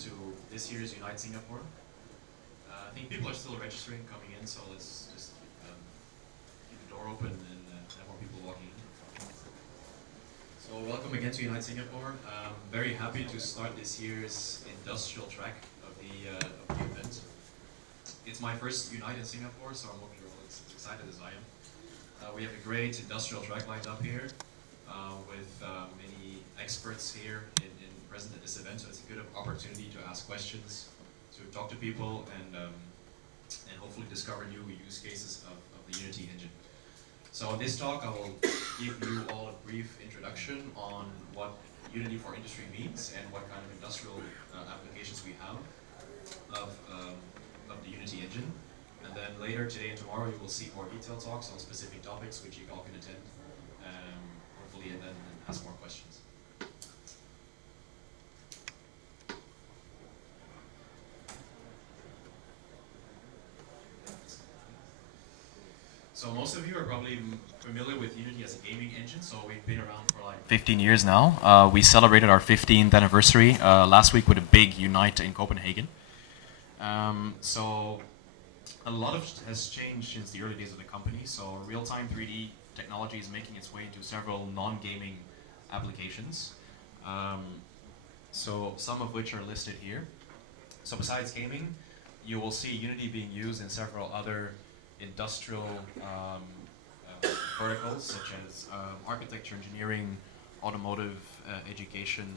to this year's Unite Singapore. I think people are still registering, coming in, so let's just keep the door open and have more people walking in. So welcome again to Unite Singapore. Very happy to start this year's industrial track of the event. It's my first Unite in Singapore, so I hope you're all as excited as I am. We have a great industrial track lined up here with many experts here present at this event, so it's a good opportunity to ask questions, to talk to people, and hopefully discover new use cases of the Unity engine. So in this talk, I will give you all a brief introduction on what Unity for Industry means and what kind of industrial applications we have of the Unity engine. And then later today and tomorrow, you will see more detailed talks on specific topics which you all can attend, hopefully, and then ask more questions. So most of you are probably familiar with Unity as a gaming engine. So we've been around for like 15 years now. We celebrated our 15th anniversary last week with a big Unite in Copenhagen. So a lot has changed since the early days of the company. So real-time 3D technology is making its way into several non-gaming applications. So some of which are listed here. So besides gaming, you will see Unity being used in several other industrial verticals, such as architecture, engineering, automotive, education,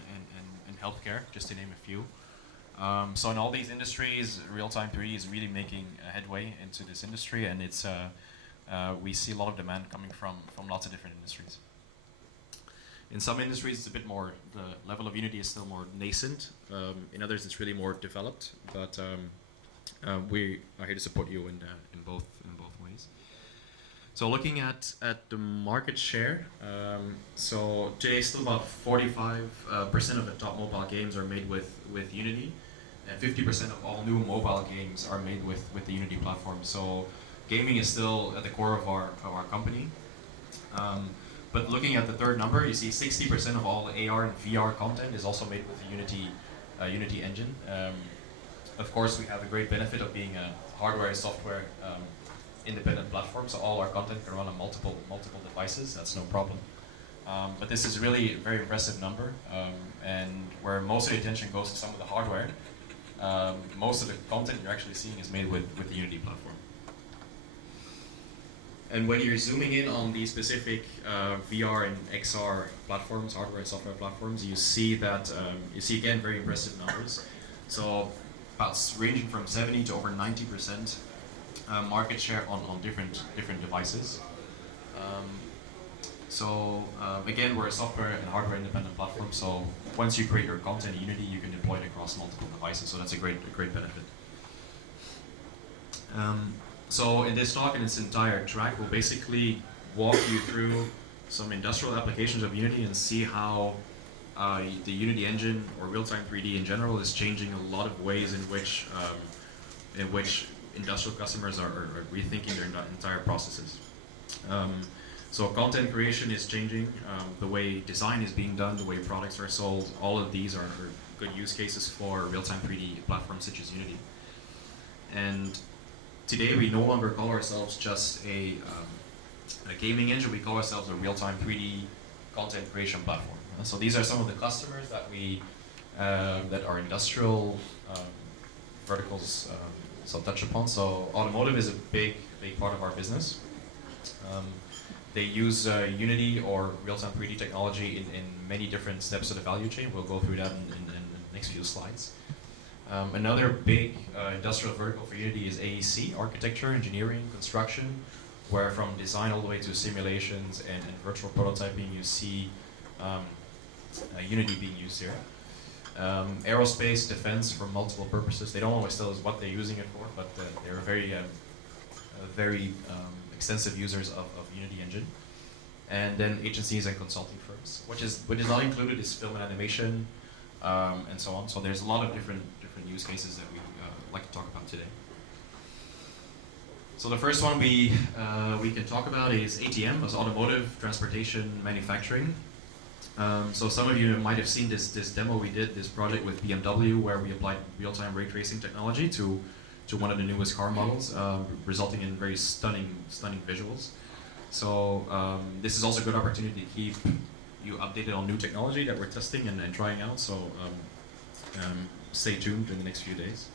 and healthcare, just to name a few. So in all these industries, real-time 3D is really making a headway into this industry, and it's we see a lot of demand coming from lots of different industries. In some industries, it's a bit more, the level of Unity is still more nascent. In others, it's really more developed, but we are here to support you in both ways. So looking at the market share, so today still about 45% of the top mobile games are made with Unity, and 50% of all new mobile games are made with the Unity platform. So gaming is still at the core of our company. But looking at the third number, you see 60% of all AR and VR content is also made with the Unity engine. Of course, we have a great benefit of being a hardware and software independent platform, so all our content can run on multiple devices. That's no problem. But this is really a very impressive number, and where most of the attention goes to some of the hardware, most of the content you're actually seeing is made with the Unity platform. And when you're zooming in on these specific VR and XR platforms, hardware and software platforms, you see that again very impressive numbers. So about ranging from 70 to over 90% market share on different devices. Again, we're a software and hardware independent platform. So once you create your content in Unity, you can deploy it across multiple devices. So that's a great benefit. So in this talk and its entire track, we'll basically walk you through some industrial applications of Unity and see how the Unity engine, or real-time 3D in general, is changing a lot of ways in which industrial customers are rethinking their entire processes. So content creation is changing, the way design is being done, the way products are sold. All of these are good use cases for real-time 3D platforms such as Unity. And today we no longer call ourselves just a gaming engine, we call ourselves a real-time 3D content creation platform. So these are some of the customers that that are industrial verticals so touch upon. So automotive is a big part of our business. They use Unity or real-time 3D technology in many different steps of the value chain. We'll go through that in the next few slides. Another big industrial vertical for Unity is AEC, architecture, engineering, construction, where from design all the way to simulations and virtual prototyping, you see Unity being used here. Aerospace, defense, for multiple purposes. They don't always tell us what they're using it for, but they're very extensive users of Unity engine. And then agencies and consulting firms, what is not included is film and animation, and so on. So there's a lot of different use cases that we like to talk about today. So the first one we can talk about is ATM, as automotive transportation manufacturing. So some of you might have seen this demo we did, this project with BMW, where we applied real-time ray tracing technology to one of the newest car models, resulting in very stunning visuals. So this is also a good opportunity to keep you updated on new technology that we're testing and trying out. So stay tuned in the next few days.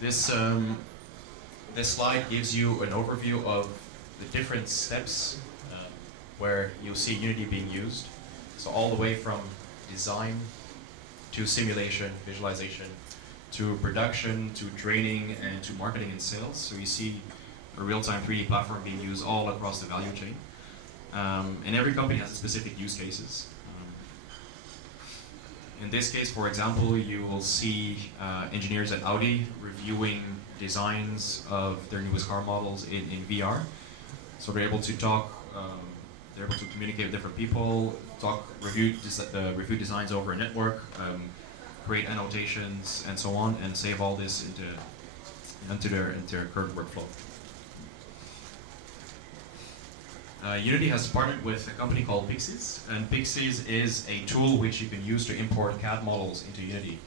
This slide gives you an overview of the different steps where you'll see Unity being used. So all the way from design to simulation, visualization, to production, to training, and to marketing and sales. So you see a real-time 3D platform being used all across the value chain. And every company has specific use cases. In this case, for example, you will see engineers at Audi reviewing designs of their newest car models in VR. So they're able to talk, they're able to communicate with different people, review designs over a network, create annotations and so on, and save all this into their current workflow. Unity has partnered with a company called Pixies, and Pixies is a tool which you can use to import CAD models into Unity.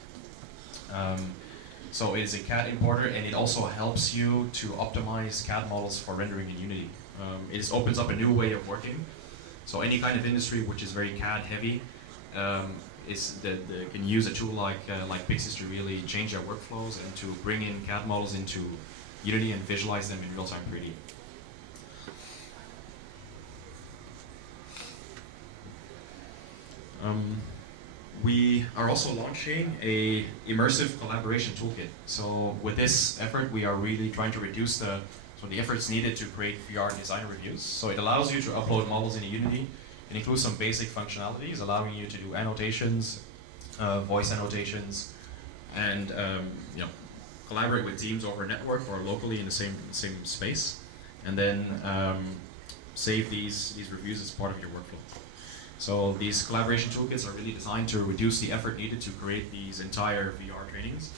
So it is a CAD importer, and it also helps you to optimize CAD models for rendering in Unity. It opens up a new way of working. So any kind of industry which is very CAD heavy can use a tool like Pixies to really change their workflows and to bring in CAD models into Unity and visualize them in real-time 3D. We are also launching a immersive collaboration toolkit. So with this effort, we are really trying to reduce the efforts needed to create VR design reviews. So it allows you to upload models into Unity. It includes some basic functionalities, allowing you to do annotations, voice annotations, and collaborate with teams over a network or locally in the same space, and then save these reviews as part of your workflow. So these collaboration toolkits are really designed to reduce the effort needed to create these entire VR trainings.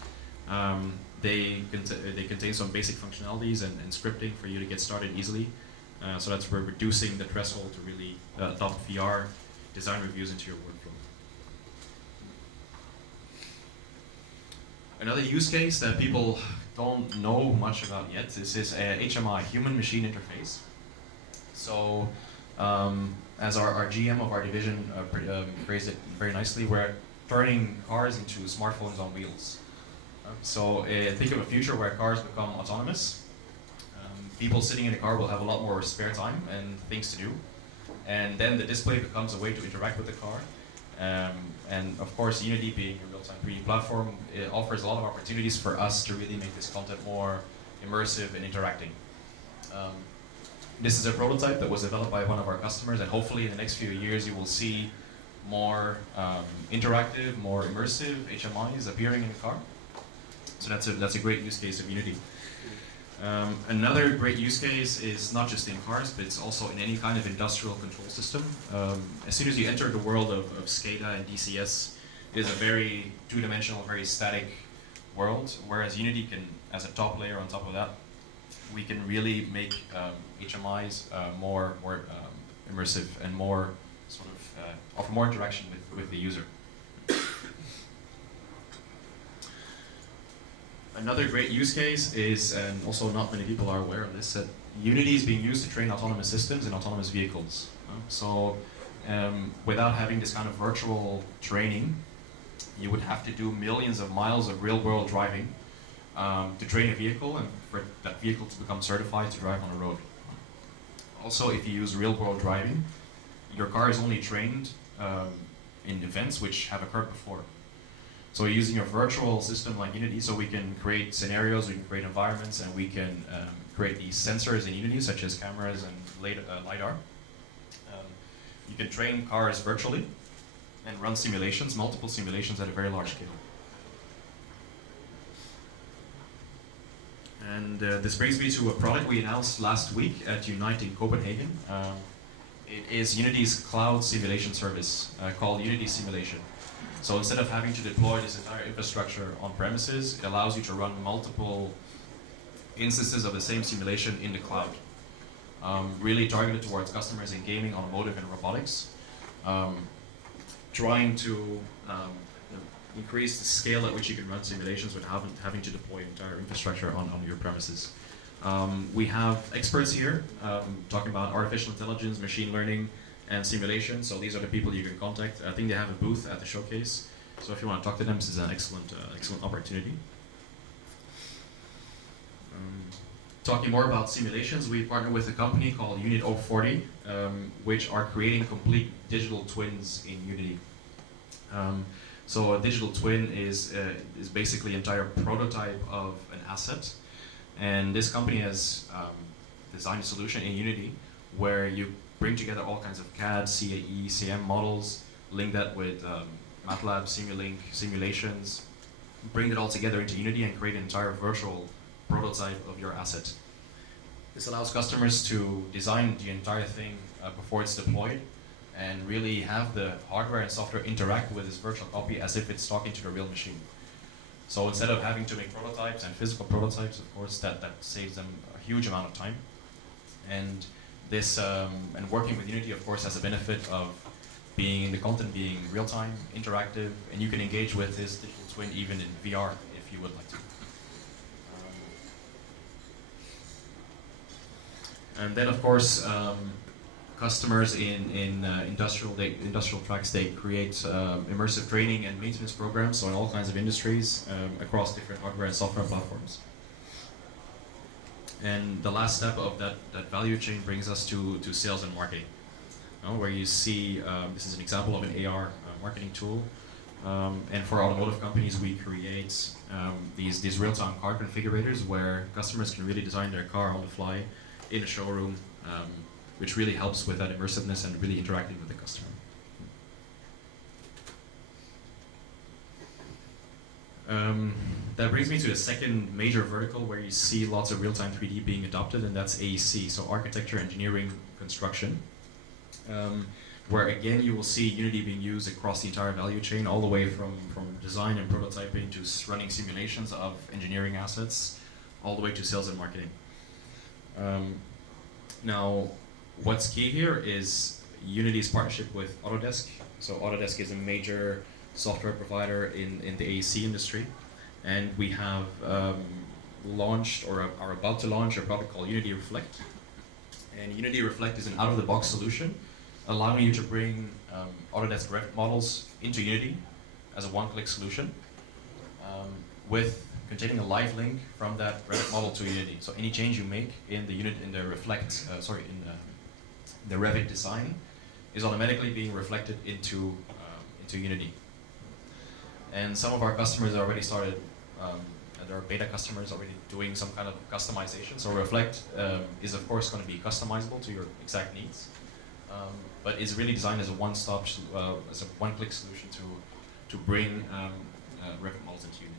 They contain some basic functionalities and scripting for you to get started easily. So that's we're reducing the threshold to really adopt VR design reviews into your workflow. Another use case that people don't know much about yet is this HMI HumanMachine Interface. So as our GM of our division phrased it very nicely, we're turning cars into smartphones on wheels. So think of a future where cars become autonomous. People sitting in a car will have a lot more spare time and things to do. And then the display becomes a way to interact with the car. And of course, Unity being a real-time 3D platform, it offers a lot of opportunities for us to really make this content more immersive and interacting. This is a prototype that was developed by one of our customers, and hopefully in the next few years you will see more interactive, more immersive HMIs appearing in the car. So that's a great use case of Unity. Another great use case is not just in cars, but it's also in any kind of industrial control system. As soon as you enter the world of SCADA and DCS, it is a very two-dimensional, very static world, whereas Unity can, as a top layer on top of that, we can really make HMIs more immersive and more sort of offer more interaction with the user. Another great use case is, and also not many people are aware of this, that Unity is being used to train autonomous systems and autonomous vehicles. So without having this kind of virtual training, you would have to do millions of miles of real-world driving to train a vehicle and for that vehicle to become certified to drive on a road. Also, if you use real-world driving, your car is only trained in events which have occurred before. So we're using a virtual system like Unity, so we can create scenarios, we can create environments, and we can create these sensors in Unity, such as cameras and LiDAR. You can train cars virtually and run simulations, multiple simulations at a very large scale. And this brings me to a product we announced last week at Unite in Copenhagen. It is Unity's cloud simulation service called Unity Simulation. So instead of having to deploy this entire infrastructure on premises, it allows you to run multiple instances of the same simulation in the cloud. really targeted towards customers in gaming, automotive, and robotics, trying to increase the scale at which you can run simulations without having to deploy entire infrastructure on your premises. We have experts here talking about artificial intelligence, machine learning, and simulation. So these are the people you can contact. I think they have a booth at the showcase. So if you want to talk to them, this is an excellent opportunity. Talking more about simulations, we partner with a company called Unity-ANZSEA, which are creating complete digital twins in Unity. So a digital twin is basically an entire prototype of an asset. And this company has designed a solution in Unity where you bring together all kinds of CAD, CAE, CM models, link that with MATLAB, Simulink, simulations, bring it all together into Unity and create an entire virtual prototype of your asset. This allows customers to design the entire thing before it's deployed and really have the hardware and software interact with this virtual copy as if it's talking to the real machine. So instead of having to make prototypes and physical prototypes, of course, that saves them a huge amount of time. And this and working with Unity, of course, has a benefit of the content being real-time, interactive, and you can engage with this digital twin even in VR if you would like to. And then, of course, customers in industrial tracks, they create immersive training and maintenance programs, so in all kinds of industries across different hardware and software platforms. And the last step of that value chain brings us to sales and marketing, where you see this is an example of an AR marketing tool. And for automotive companies, we create these real-time car configurators where customers can really design their car on the fly in a showroom, which really helps with that immersiveness and really interacting with the customer. That brings me to the second major vertical where you see lots of real-time 3D being adopted, and that's AEC, so architecture, engineering, construction. Where again you will see Unity being used across the entire value chain, all the way from design and prototyping to running simulations of engineering assets, all the way to sales and marketing. Now, what's key here is Unity's partnership with Autodesk. So Autodesk is a major software provider in the AEC industry, and we have launched or are about to launch a product called Unity Reflect. And Unity Reflect is an out-of-the-box solution, allowing you to bring Autodesk Revit models into Unity as a one-click solution, with containing a live link from that Revit model to Unity. So any change you make in the the Revit design is automatically being reflected into Unity. And some of our customers already started, there are beta customers already doing some kind of customization. So Reflect is of course going to be customizable to your exact needs, but is really designed as a one-stop, as a one-click solution to bring Revit models into Unity.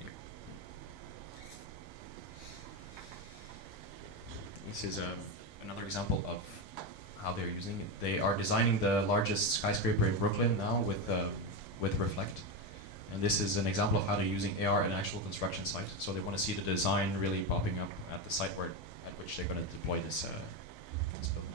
This is another example of how they're using it. They are designing the largest skyscraper in Brooklyn now with Reflect. And this is an example of how they're using AR in an actual construction site. So they want to see the design really popping up at the site at which they're going to deploy this building.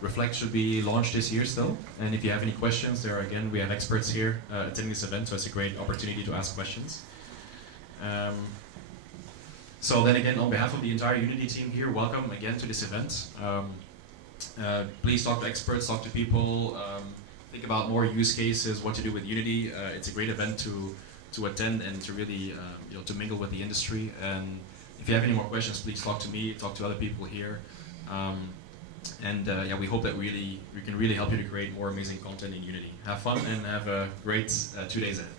Reflect should be launched this year still, and if you have any questions, we have experts here attending this event, so it's a great opportunity to ask questions. So then again, on behalf of the entire Unity team here, welcome again to this event. Please talk to experts, talk to people, think about more use cases, what to do with Unity. It's a great event to attend and to really to mingle with the industry. And if you have any more questions, please talk to me, talk to other people here. We hope that we can really help you to create more amazing content in Unity. Have fun and have a great 2 days ahead.